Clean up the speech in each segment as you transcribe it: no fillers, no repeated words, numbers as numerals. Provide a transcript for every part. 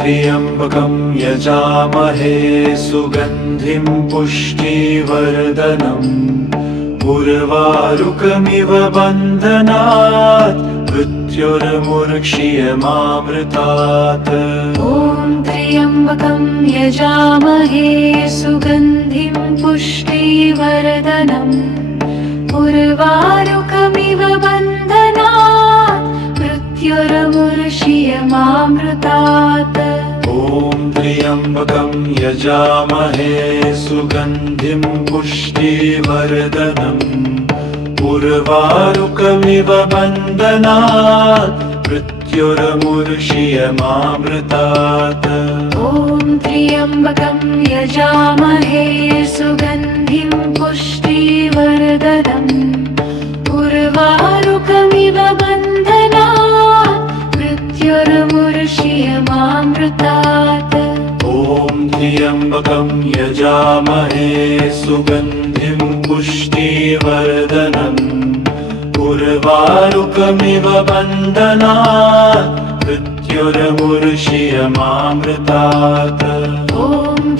त्र्यम्बकं यजामहे सुगन्धिं पुष्टिवर्धनम् उर्वारुकमिव बन्धनात् मृत्युर्मुक्षीयमामृतात्। ॐ त्र्यम्बकं यजामहे सुगन्धिं पुष्टिवर्धनम् उर्वारुकमिव बन्धनात् मृत्युर्मुक्षीयमामृतात्। ॐ त्र्यम्बकं यजामहे सुगन्धिं पुष्टिवर्धनम् उर्वारुकमिव बन्धनात् मृत्युर्मुक्षीयमामृतात्। ॐ त्र्यम्बकं यजामहे सुगन्धिं पुष्टिवर्धनम् उर्वारुकमिव बन्धनात् मृत्युर्मुक्षीयमामृतात्। ॐ त्र्यम्बकं यजामहे सुगन्धिं पुष्टिवर्धनम् उर्वारुकमिव बन्धनात् मृत्युर्मुक्षीयमामृतात्। ॐ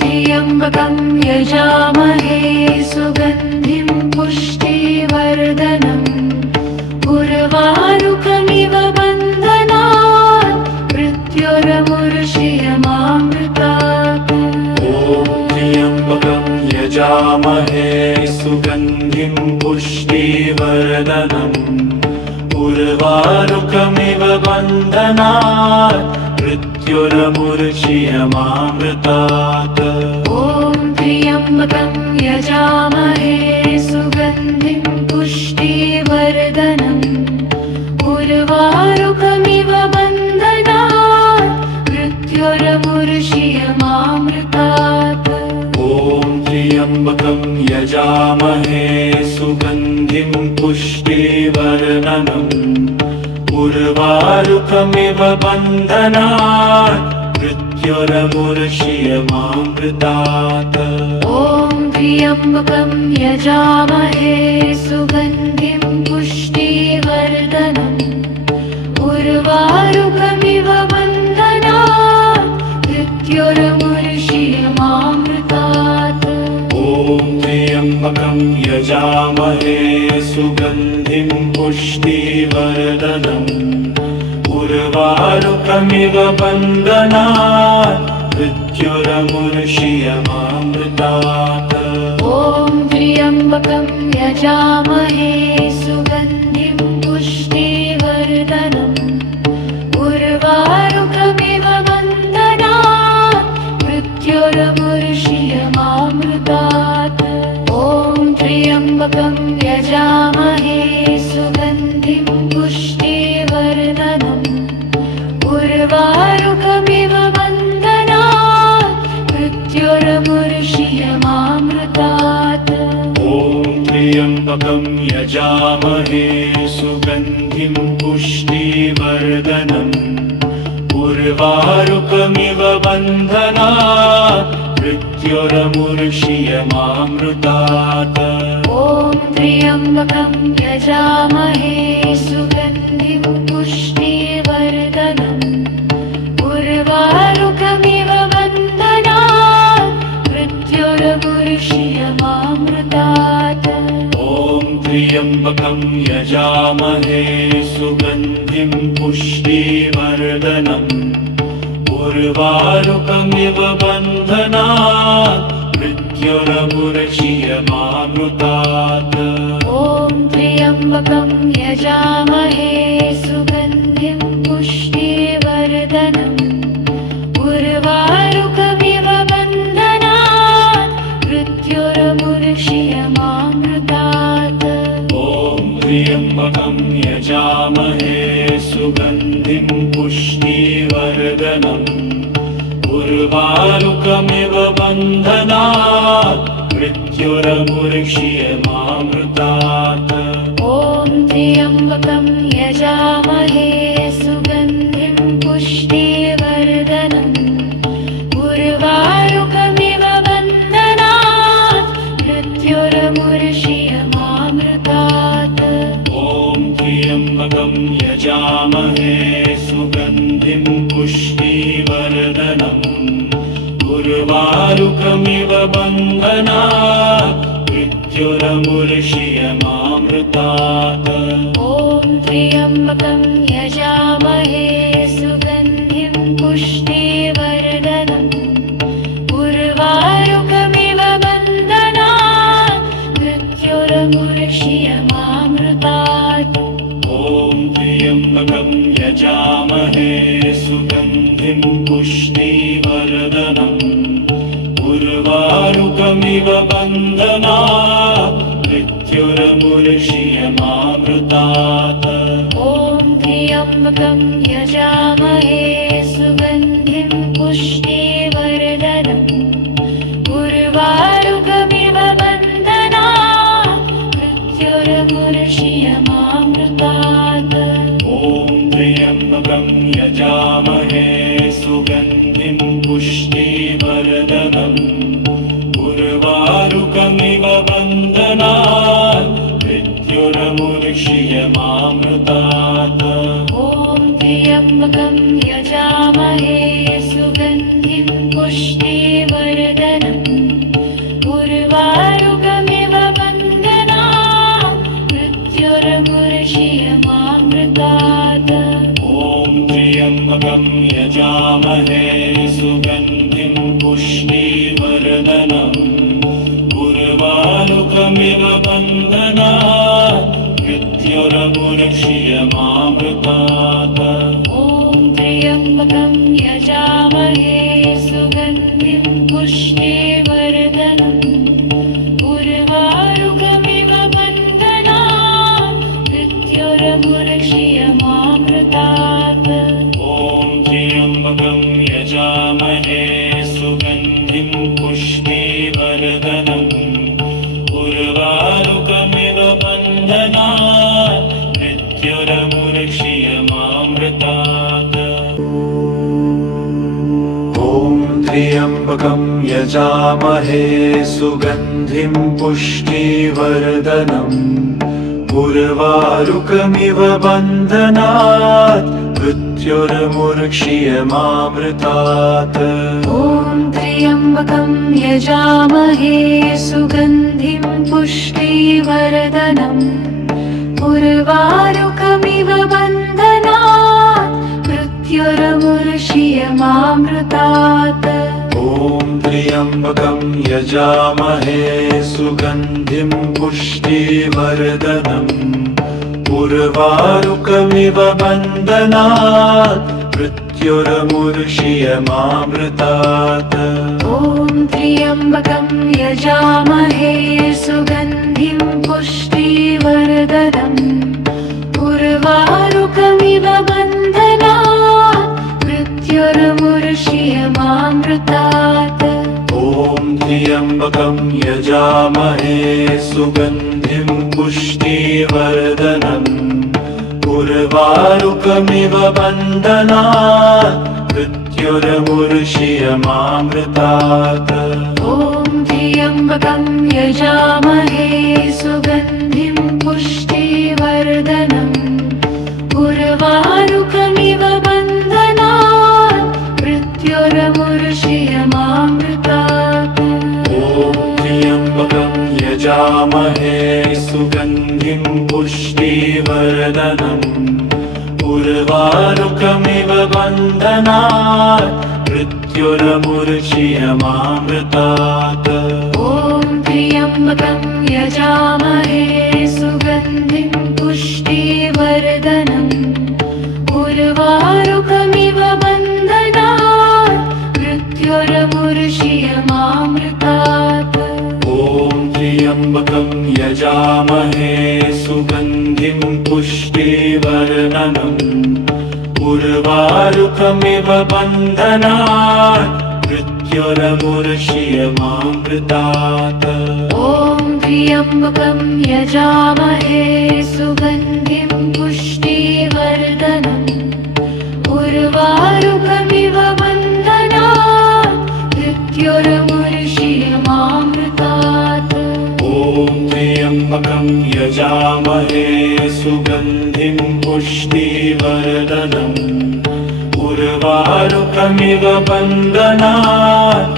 त्र्यम्बकं यजामहे सुगन्धिं पुष्टिवर्धनम् उर्वारुकमिव बन्धनात् मृत्युर्मुक्षीयमामृतात्। ॐ त्र्यम्बकं यजामहे सुगन्धिं पुष्टिवर्धनम् उर्वारुकमिव बन्धनात् मृत्युर्मुक्षीयमामृतात्। ॐ त्र्यम्बकं यजामहे सुगन्धिं पुष्टिवर्धनम् उर्वारुकमिव बन्धनात् मृत्युर्मुक्षीयमामृतात्। ॐ त्र्यम्बकं यजामहे सुगन्धिं पुष्टिवर्धनम् उर्वारुकमिव बन्धनात् मृत्युर्मुक्षीयमामृतात्। ॐ त्र्यम्बकं यजामहे सुगन्धिं पुष्टिवर्धनम् उर्वारुकमिव बन्धनात् मृत्युर्मुक्षीयमामृतात्। ॐ त्र्यम्बकं यजामहे सुगन्धिं पुष्टिवर्धनम् उर्वारुकमिव बन्धनात् मृत्युर्मुक्षीयमामृतात्। ॐ त्र्यम्बकं यजामहे सुगन्धिं पुष्टिवर्धनम् उर्वारुकमिव बन्धनात् मृत्युर्मुक्षीयमामृतात्। ॐ त्र्यम्बकं यजामहे सुगन्धिं पुष्टिवर्धनम् उर्वारुकमिव बन्धनात् मृत्युर्मुक्षीयमामृतात्। ॐ त्र्यम्बकं यजामहे सुगन्धिं पुष्टिवर्धनम् उर्वारुकमिव बन्धनात् मृत्युर्मुक्षीयमामृतात्। ॐ त्र्यम्बकं यजामहे सुगन्धिं पुष्टिवर्धनम् उर्वारुकमिव बन्धनात् मृत्युर्मुक्षीयमामृतात्। ॐ त्र्यम्बकं यजामहे सुगन्धिं पुष्टिवर्धनम् उर्वारुकमिव बन्धनात् मृत्युर्मुक्षीयमामृतात्। ॐ त्र्यम्बकं यजामहे सुगन्धिं पुष्टिवर्धनम् उर्वारुकमिव बन्धनात् मृत्युर्मुक्षीयमामृतात्। ॐ त्र्यम्बकं यजामहे सुगन्धिं पुष्टिवर्धनम् उर्वारुकमिव बन्धनात् मृत्युर्मुक्षीयमामृतात्। ॐ त्र्यम्बकं यजामहे सुगन्धिं पुष्टिवर्धनम् उर्वारुकमिव बन्धनात् मृत्युर्मुक्षीयमामृतात्। ॐ त्र्यम्बकं यजामहे सुगन्धिं पुष्टिवर्धनम् उर्वारुकमिव बन्धनात् मृत्युरमुर्षियमामृतात् ॐ त्र्यम्बकं यजामहे सुगन्धिं पुष्टिवर्धनम् उर्वारुकमिव बन्धनात् मृत्युरमुर्षियमामृतात् ॐ त्र्यम्बकं यजामहे सुगन्धिं पुष्टिवर्धनम् उर्वारुकमिव बन्धनात् मृत्युरमुर्षियमामृतात् ॐ त्र्यम्बकं यजामहे सुगन्धिं पुष्टिवर्धनम् उर्वारुकमिव बन्धनात् मृत्युरमुर्षियमामृतात् ॐ त्र्यम्बकं यजामहे सुगन्धिं पुष्टिवर्धनम् उर्वारुकमिव बन्धनात् मृत्युरमुर्षियमामृतात् ॐ त्र्यम्बकं यजामहे सुगन्धिं पुष्टिवर्धनम् उर्वारुकमिव बन्धनात् मृत्युरमुर्षियमामृतात् ॐ त्र्यम्बकं यजामहे सुगन्धिं पुष्टिवर्धनम् उर्वारुकमिव बन्धनात् मृत्युरमुर्षियमामृतात् ॐ त्र्यम्बकं यजामहे सुगन्धिं पुष्टिवर्धनम् उर्वारुकमिव बन्धनात् मृत्युरमुर्षियमामृतात् ॐ त्र्यम्बकं यजामहे सुगन्धिं पुष्टिवर्धनम् उर्वारुकमिव बन्धनात् मृत्युरमुर्षियमामृतात् ॐ त्र्यम्बकं यजामहे सुगन्धिं पुष्टिवर्धनम् उर्वारुकमिव बन्धनात् मृत्युरमुर्षियमामृतात् ॐ त्र्यम्बकं यजामहे सुगन्धिं पुष्टिवर्धनम् उर्वारुकमिव बन्धनात् मृत्युरमुर्षियमामृतात् ॐ त्र्यम्बकं यजामहे सुगन्धिं पुष्टिवर्धनम् उर्वारुकमिव बन्धनात् मृत्युरमुर्षियमामृतात् ॐ त्र्यम्बकं यजामहे सुगन्धिं पुष्टिवर्धनम् उर्वारुकमिव बन्धनात् मृत्युरमुर्षियमामृतात् ॐ त्र्यम्बकं यजामहे सुगन्धिं पुष्टिवर्धनम् उर्वारुकमिव बन्धनात् मृत्युरमुर्षियमामृतात् ॐ त्र्यम्बकं यजामहे सुगन्धिं पुष्टिवर्धनम् उर्वारुकमिव बन्धनात् मृत्युरमुर्षियमामृतात् ॐ त्र्यम्बकं यजामहे सुगन्धिं पुष्टिवर्धनम् उर्वारुकमिव बन्धनात् मृत्युरमुर्षियमामृतात् ॐ त्र्यम्बकं यजामहे सुगन्धिं पुष्टिवर्धनम् उर्वारुकमिव बन्धनात् मृत्युरमुर्षियमामृतात् ॐ त्र्यम्बकं यजामहे सुगन्धिं पुष्टिवर्धनम् उर्वारुकमिव बन्धनात् मृत्युरमुर्षियमामृतात् ॐ त्र्यम्बकं यजामहे सुगन्धिं पुष्टिवर्धनम् उर्वारुकमिव बन्धनात् मृत्युरमुर्षियमामृतात् ॐ त्र्यम्बकं यजामहे सुगन्धिं पुष्टिवर्धनम् उर्वारुकमिव बन्धनात्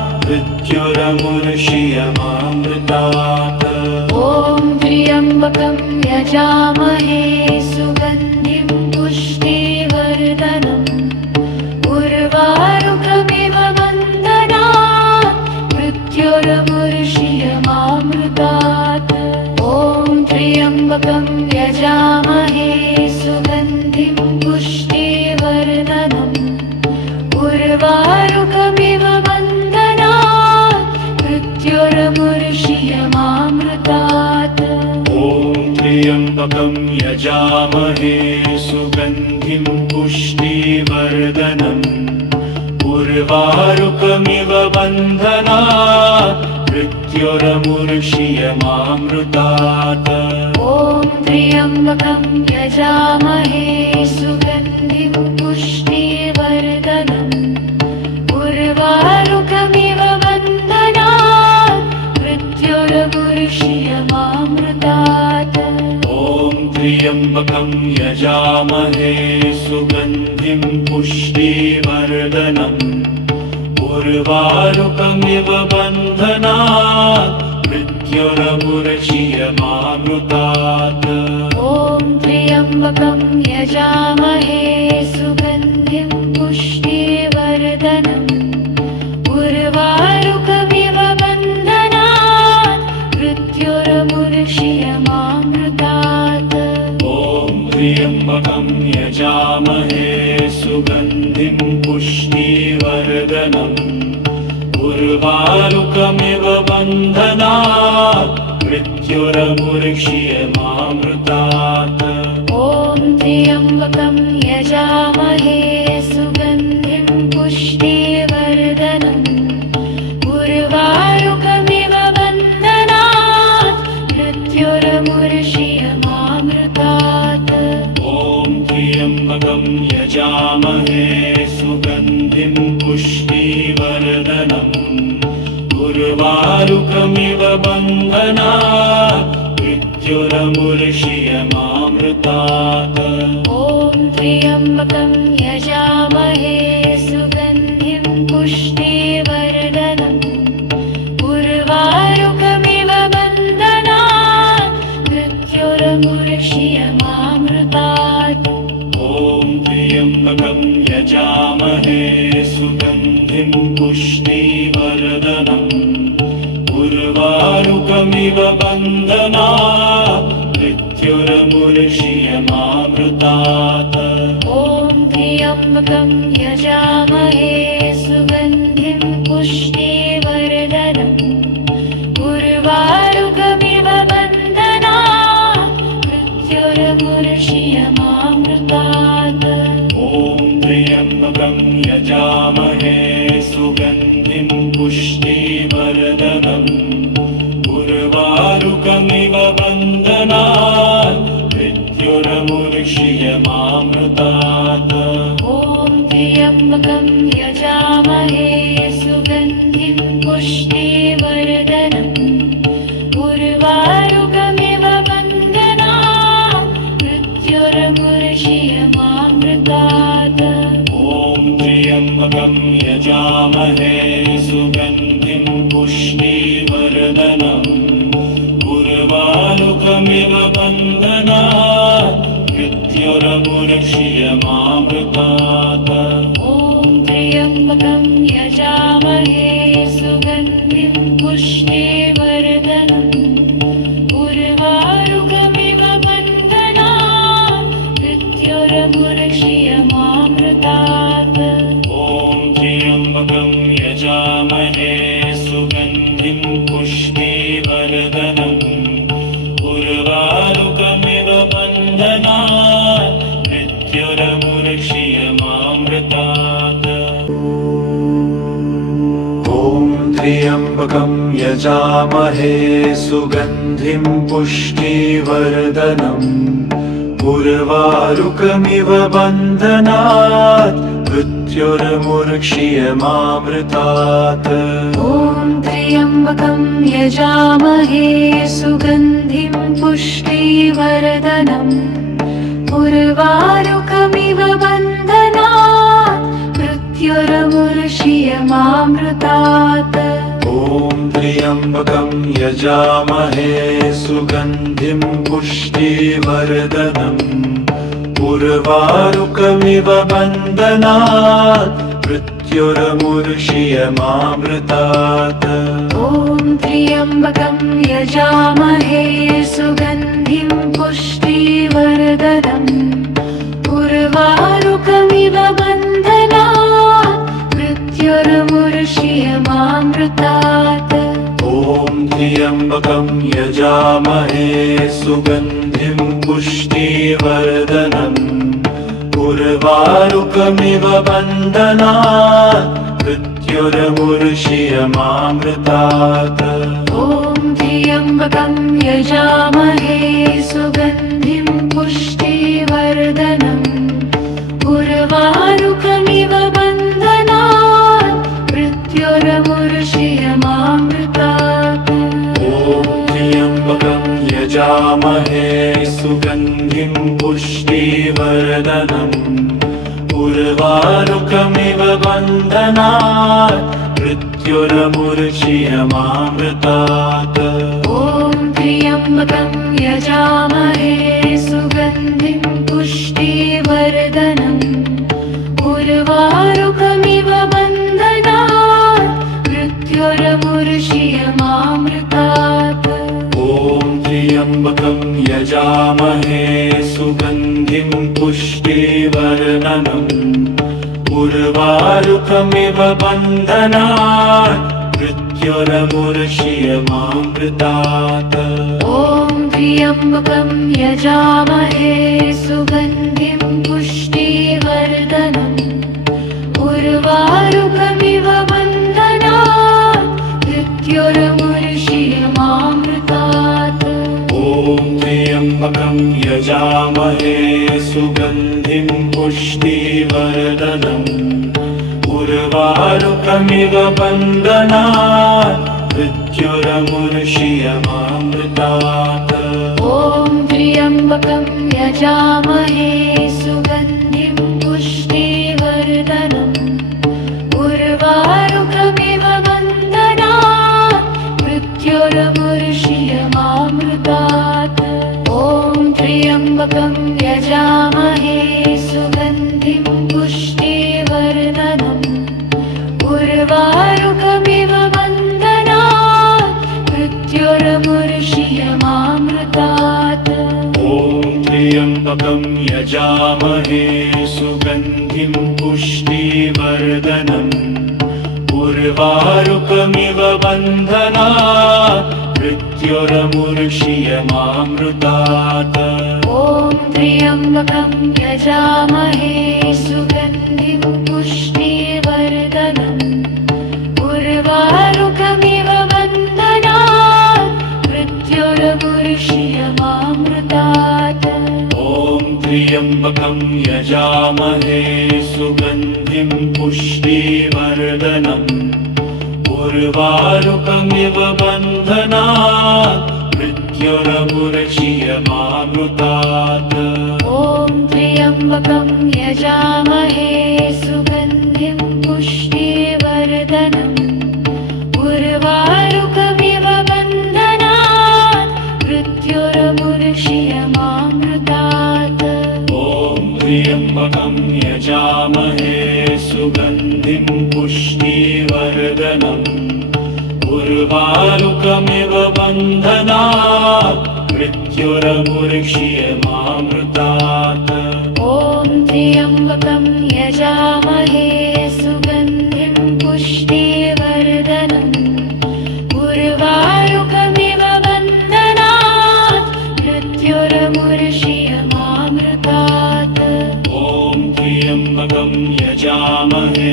मृत्युरमुर्षियमामृतात् ॐ त्र्यम्बकं यजामहे सुगन्धिं पुष्टिवर्धनम् उर्वारुकमिव बन्धनात् मृत्युरमुर्षियमामृतात् ॐ त्र्यम्बकं यजामहे सुगन्धिं पुष्टिवर्धनम् उर्वारुकमिव बन्धनात् मृत्युरमुर्षियमामृतात् ॐ त्र्यम्बकं यजामहे सुगन्धिं पुष्टिवर्धनम् उर्वारुकमिव बन्धनात् मृत्युरमुर्षियमामृतात् ॐ त्र्यम्बकं यजामहे सुगन्धिं पुष्टिवर्धनम् उर्वारुकमिव बन्धनात् मृत्युरमुर्षियमामृतात् ॐ त्र्यम्बकं यजामहे सुगन्धिं पुष्टिवर्धनम् उर्वारुकमिव बन्धनात् मृत्युरमुर्षियमामृतात् ॐ त्र्यम्बकं यजामहे सुगन्धिं पुष्टिवर्धनम् उर्वारुकमिव बन्धनात् मृत्युरमुर्षियमामृतात् ॐ त्र्यम्बकं यजामहे सुगन्धिं पुष्टिवर्धनम् उर्वारुकमिव बन्धनात् मृत्युरमुर्षियमामृतात् ॐ त्र्यम्बकं यजामहे सुगन्धिं पुष्टिवर्धनम् उर्वारुकमिव बन्धनात् मृत्युरमुर्षियमामृतात् ॐ त्र्यम्बकं यजामहे सुगन्धिं पुष्टिवर्धनम् उर्वारुकमिव बन्धनात् मृत्युरमुर्षियमामृतात् ॐ त्र्यम्बकं यजामहे सुगन्धिं पुष्टिवर्धनम् उर्वारुकमिव बन्धनात् मृत्युरमुर्षियमामृतात् ॐ त्र्यम्बकं यजामहे सुगन्धिं पुष्टिवर्धनम् उर्वारुकमिव बन्धनात् मृत्युरमुर्षियमामृतात् ॐ त्र्यम्बकं यजामहे सुगन्धिं पुष्टिवर्धनम् उर्वारुकमिव बन्धनात् मृत्युरमुर्षियमामृतात् ॐ त्र्यम्बकं यजामहे सुगन्धिं पुष्टिवर्धनम् उर्वारुकमिव बन्धनात् मृत्युरमुर्षियमामृतात् ॐ त्र्यम्बकं यजामहे सुगन्धिं पुष्टिवर्धनम् उर्वारुकमिव बन्धनात् मृत्युरमुर्षियमामृतात् ॐ त्र्यम्बकं यजामहे सुगन्धिं पुष्टिवर्धनम् उर्वारुकमिव बन्धनात् मृत्युरमुर्षियमामृतात् ॐ त्र्यम्बकं यजामहे सुगन्धिं पुष्टिवर्धनम् उर्वारुकमिव बन्धनात् मृत्युरमुर्षियमामृतात् ॐ त्र्यम्बकं यजामहे सुगन्धिं पुष्टिवर्धनम् उर्वारुकमिव बन्धनात् मृत्युरमुर्षियमामृतात् ॐ त्र्यम्बकं यजामहे सुगन्धिं पुष्टिवर्धनम् उर्वारुकमिव बन्धनात् मृत्युरमुर्षियमामृतात् ॐ त्र्यम्बकं यजामहे सुगन्धिं पुष्टिवर्धनम् उर्वारुकमिव बन्धनात् मृत्युरमुर्षियमामृतात् ॐ त्र्यम्बकं यजामहे सुगन्धिं पुष्टिवर्धनम् उर्वारुकमिव बन्धनात् मृत्युर्मुर्ष्यमामृतात् ॐ त्र्यम्बकं यजामहे सुगन्धिं पुष्टिवर्धनम् उर्वारुकमिव बन्धनात् मृत्युर्मुर्ष्यमामृतात् ॐ त्र्यम्बकं यजामहे सुगन्धिं पुष्टिवर्धनम् उर्वारुकमिव बन्धनात् मृत्युर्मुर्ष्यमामृतात् ॐ त्र्यम्बकं यजामहे सुगन्धिं पुष्टिवर्धनम् उर्वारुकमिव बन्धनात् मृत्युर्मुर्ष्यमामृतात् ॐ त्र्यम्बकं यजामहे सुगन्धिं पुष्टिवर्धनम् उर्वारुकमिव बन्धनात् मृत्युर्मुर्ष्यमामृतात् ॐ त्र्यम्बकं यजामहे सुगन्धिं पुष्टिवर्धनम् उर्वारुकमिव बन्धनात् मृत्युर्मुर्ष्यमामृतात् ॐ त्र्यम्बकं यजामहे सुगन्धिं पुष्टिवर्धनम् उर्वारुकमिव बन्धनात् मृत्युर्मुर्ष्यमामृतात् ॐ त्र्यम्बकं यजामहे सुगन्धिं पुष्टिवर्धनम् उर्वारुकमिव बन्धनात् मृत्युर्मुर्ष्यमामृतात् ॐ त्र्यम्बकं यजामहे सुगन्धिं पुष्टिवर्धनम् उर्वारुकमिव बन्धनात् मृत्युर्मुर्ष्यमामृतात् ॐ त्र्यम्बकं यजामहे सुगन्धिं पुष्टिवर्धनम् उर्वारुकमिव बन्धनात् मृत्युर्मुर्ष्यमामृतात् ॐ त्र्यम्बकं यजामहे सुगन्धिं पुष्टिवर्धनम् उर्वारुकमिव बन्धनात् मृत्युर्मुर्ष्यमामृतात् ॐ त्र्यम्बकं यजामहे सुगन्धिं पुष्टिवर्धनम् उर्वारुकमिव बन्धनात् मृत्युर्मुर्ष्यमामृतात् ॐ त्र्यम्बकं यजामहे सुगन्धिं पुष्टिवर्धनम् उर्वारुकमिव बन्धनात् मृत्युर्मुर्ष्यमामृतात् ॐ त्र्यम्बकं यजामहे सुगन्धिं पुष्टिवर्धनम् उर्वारुकमिव बन्धनात् मृत्युर्मुर्ष्यमामृतात् ॐ त्र्यम्बकं यजामहे सुगन्धिं पुष्टिवर्धनम् उर्वारुकमिव बन्धनात् मृत्युर्मुर्ष्यमामृतात् ॐ त्र्यम्बकं यजामहे सुगन्धिं पुष्टिवर्धनम् उर्वारुकमिव बन्धनात् मृत्युर्मुर्ष्यमामृतात् ॐ त्र्यम्बकं यजामहे सुगन्धिं पुष्टिवर्धनम् उर्वारुकमिव बन्धनात् मृत्युर्मुर्ष्यमामृतात् ॐ त्र्यम्बकं यजामहे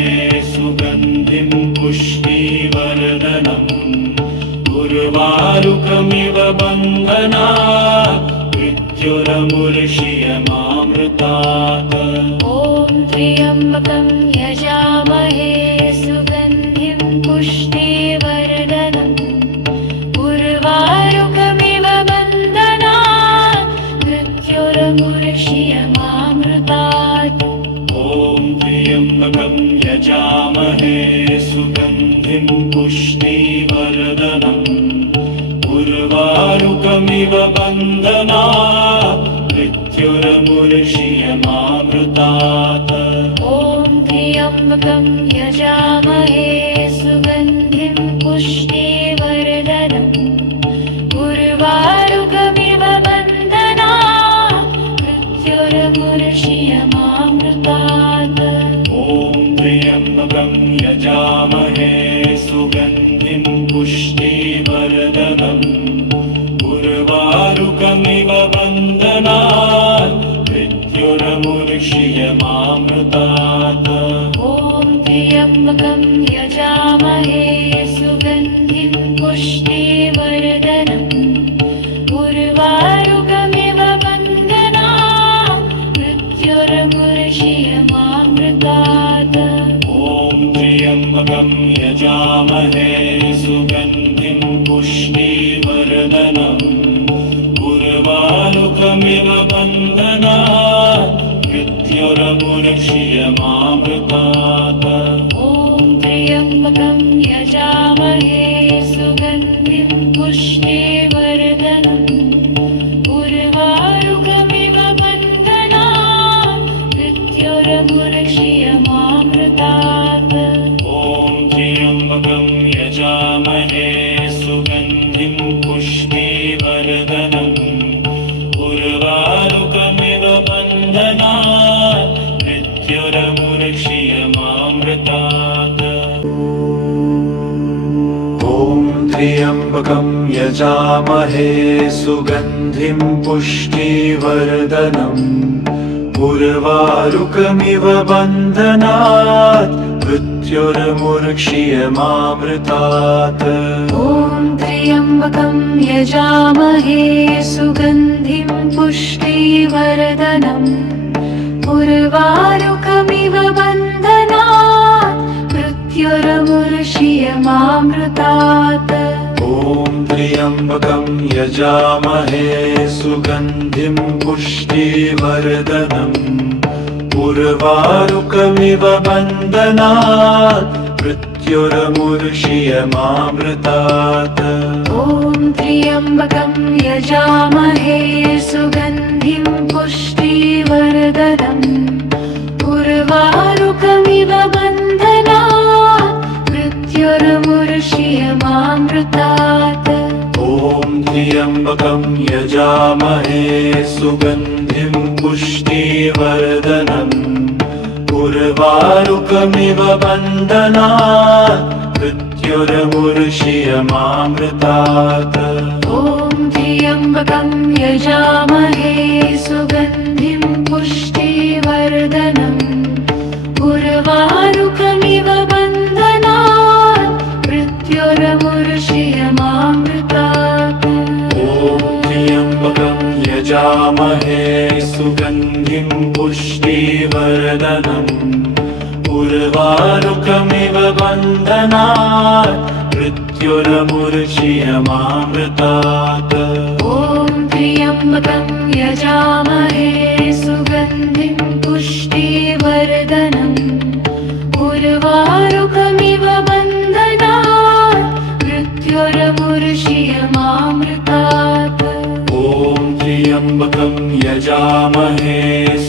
सुगन्धिं पुष्टिवर्धनम् उर्वारुकमिव बन्धनात् मृत्युर्मुर्ष्यमामृतात् ॐ त्र्यम्बकं यजामहे सुगन्धिं पुष्टिवर्धनम् उर्वारुकमिव बन्धनात् मृत्युर्मुर्ष्यमामृतात् ॐ त्र्यम्बकं त्र्यम्बकं यजामहे सुगन्धिं पुष्टिवर्धनम् उर्वारुकमिव बन्धनात् मृत्युरमुर्षीयमामृतात् ॐ त्र्यम्बकं यजामहे सुगन्धिं पुष्टिवर्धनम् उर्वारुकमिव बन्धनात् मृत्युरमुर्षीयमामृतात् ॐ त्र्यम्बकं यजामहे सुगन्धिं पुष्टिवर्धनम् उर्वारुकमिव बन्धनात् मृत्युरमुर्षीयमामृतात् ॐ त्र्यम्बकं यजामहे सुगन्धिं पुष्टिवर्धनम् उर्वारुकमिव बन्धनात् मृत्युरमुर्षीयमामृतात् ॐ त्र्यम्बकं यजामहे सुगन्धिं पुष्टिवर्धनम् उर्वारुकमिव बन्धनात् मृत्युरमुर्षीयमामृतात् ॐ त्र्यम्बकं यजामहे सुगन्धिं पुष्टिवर्धनम् उर्वारुकमिव बन्धनात् मृत्युरमुर्षीयमामृतात् ॐ त्र्यम्बकं यजामहे सुगन्धिं पुष्टिवर्धनम् उर्वारुकमिव बन्धनात् मृत्युरमुर्षीयमामृतात् ॐ त्र्यम्बकं यजामहे सुगन्धिं पुष्टिवर्धनम् उर्वारुकमिव बन्धनात् मृत्युरमुर्षीयमामृतात् ॐ त्र्यम्बकं यजामहे सुगन्धिं पुष्टिवर्धनम् उर्वारुकमिव बन्धनात् मृत्युरमुर्षीयमामृतात् ॐ त्र्यम्बकं यजामहे सुगन्धिं पुष्टिवर्धनम् उर्वारुकमिव बन्धनात् मृत्युरमुर्षीयमामृतात् ॐ त्र्यम्बकं यजामहे सुगन्धिं पुष्टिवर्धनम् उर्वारुकमिव बन्धनात् मृत्युरमुर्षीयमामृतात् ॐ त्र्यम्बकं यजामहे सुगन्धिं पुष्टिवर्धनम् उर्वारुकमिव बन्धनात् मृत्युरमुर्षीयमामृतात् ॐ त्र्यम्बकं यजामहे सुगन्धिं पुष्टिवर्धनम् उर्वारुकमिव बन्धनात् मृत्युरमुर्षीयमामृतात् ॐ त्र्यम्बकं यजामहे सुगन्धिं पुष्टिवर्धनम् उर्वारुकमिव बन्धनात् मृत्युरमुर्षीयमामृतात् ॐ त्र्यम्बकं यजामहे सुगन्धिं पुष्टिवर्धनम् उर्वारुकमिव बन्धनात् मृत्युरमुर्षीयमामृतात् ॐ त्र्यम्बकं यजामहे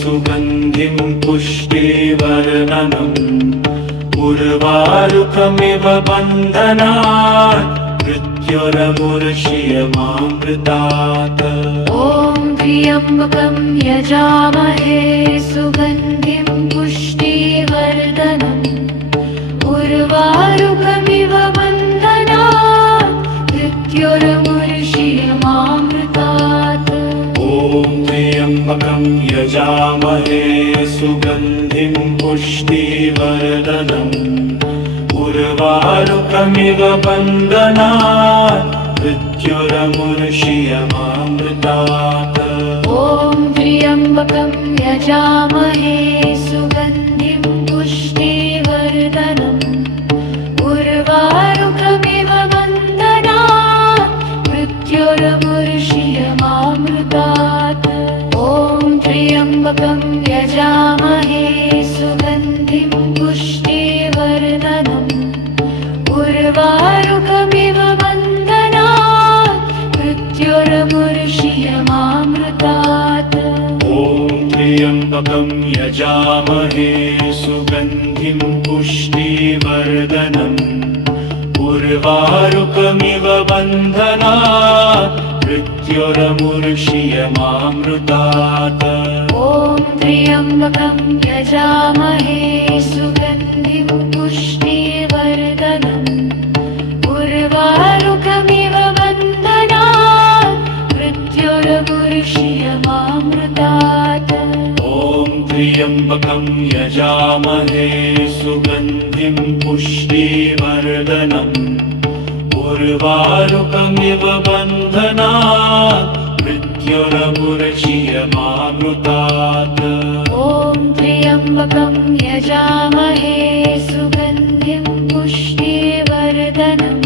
सुगन्धिं पुष्टिवर्धनम् उर्वारुकमिव बन्धनात् मृत्युरमुर्षीयमामृतात् ॐ त्र्यम्बकं यजामहे सुगन्धिं पुष्टिवर्धनम् उर्वारुकमिव बन्धनात् मृत्युरमुर्षीयमामृतात् ॐ त्र्यम्बकं यजामहे सुगन्धिं पुष्टिवर्धनम् उर्वारुकमिव बन्धनात् मृत्युरमुर्षीयमामृतात् ॐ त्र्यम्बकं यजामहे सुगन्धिं पुष्टिवर्धनम् उर्वारुकमिव बन्धनात् मृत्युरमुर्षीयमामृतात् ॐ त्र्यम्बकं यजामहे सुगन्धिं पुष्टिवर्धनम् उर्वारुकमिव बन्धनात् मृत्युरमुर्षीयमामृतात् ॐ त्र्यम्बकं यजामहे सुगन्धिं पुष्टिवर्धनम् उर्वारुकमिव बन्धनात् मृत्युरमुर्षीयमामृतात् ॐ त्र्यम्बकं यजामहे सुगन्धिं पुष्टिवर्धनम् उर्वारुकमिव बन्धनात् मृत्युरमुर्षीयमामृतात् ॐ त्र्यम्बकं यजामहे सुगन्धिं पुष्टिवर्धनम् उर्वारुकमिव बन्धनात् मृत्युरमुर्षीयमामृतात् ॐ त्र्यम्बकं यजामहे सुगन्धिं पुष्टिवर्धनम्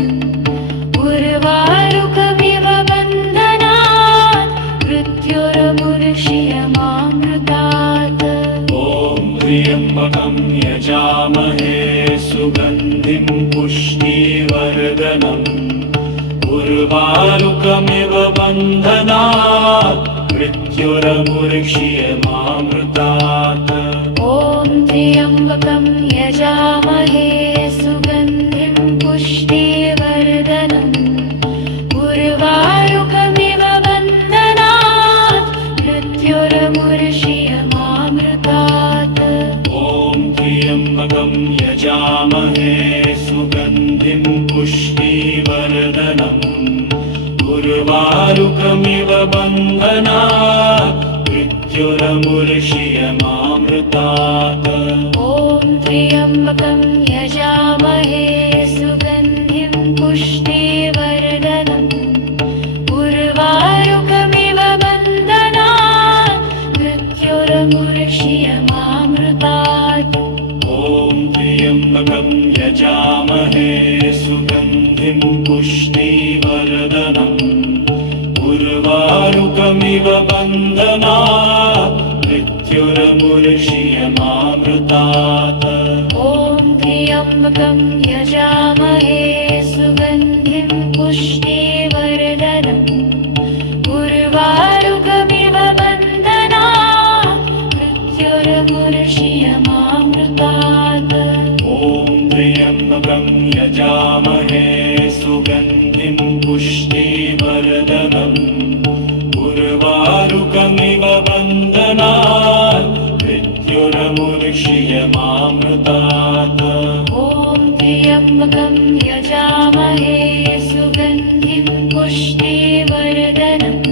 उर्वारुकमिव बन्धनात् मृत्युरमुर्षीयमामृतात् ॐ त्र्यम्बकं यजामहे सुगन्धिं पुष्टिवर्धनम् उर्वारुकमिव बन्धनात् मृत्युरमुर्षीयमामृतात् ॐ त्र्यम्बकं यजामहे सुगन्धिं पुष्टिवर्धनम् उर्वारुकमिव बन्धनात् मृत्युरमुर्षीयमामृतात् ॐ त्र्यम्बकं यजामहे सुगन्धिं पुष्टिवर्धनम् उर्वारुकमिव बन्धनात् मृत्युरमुर्षीयमामृतात् ॐ त्र्यम्बकं यजामहे सुगन्धिं पुष्टिवर्धनम् उर्वारुकमिव बन्धनात् मृत्युरमुर्षीयमामृतात् ॐ त्र्यम्बकं यजामहे सुगन्धिं पुष्टिवर्धनम् उर्वारुकमिव बन्धनात् मृत्युरमुर्षीयमामृतात् ॐ त्र्यम्बकं यजामहे सुगन्धिं पुष्टिवर्धनम् उर्वारुकमिव बन्धनात् मृत्युरमुर्षीयमामृतात् ॐ त्र्यम्बकं यजामहे सुगन्धिं पुष्टिवर्धनम् उर्वारुकमिव बन्धनात् मृत्युरमुर्षीयमामृतात् ॐ त्र्यम्बकं यजामहे सुगन्धिं पुष्टिवर्धनम्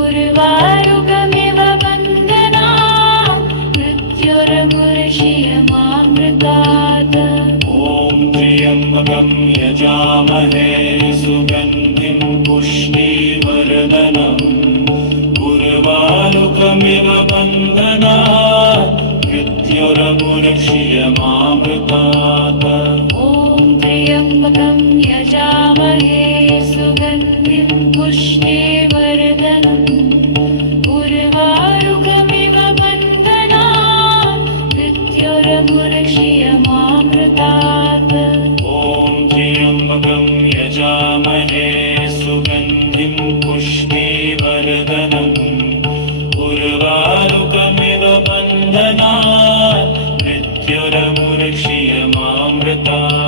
उर्वारुकमिव बन्धनात् मृत्युरमुर्षीयमामृतात् ॐ त्र्यम्बकं यजामहे सुगन्धिं पुष्टिवर्धनम् उर्वारुकमिव बन्धनात् मृत्युरमुर्षीयमामृतात् ॐ त्र्यम्बकं यजामहे सुगन्धिं पुष्टिवर्धनम् उर्वारुकमिव बन्धनात् मृत्युरमुर्षीयमामृतात् ॐ त्र्यम्बकं यजामहे सुगन्धिं पुष्टिवर्धनम् उर्वारुकमिव बन्धनात् मृत्युरमुर्षीयमामृतात्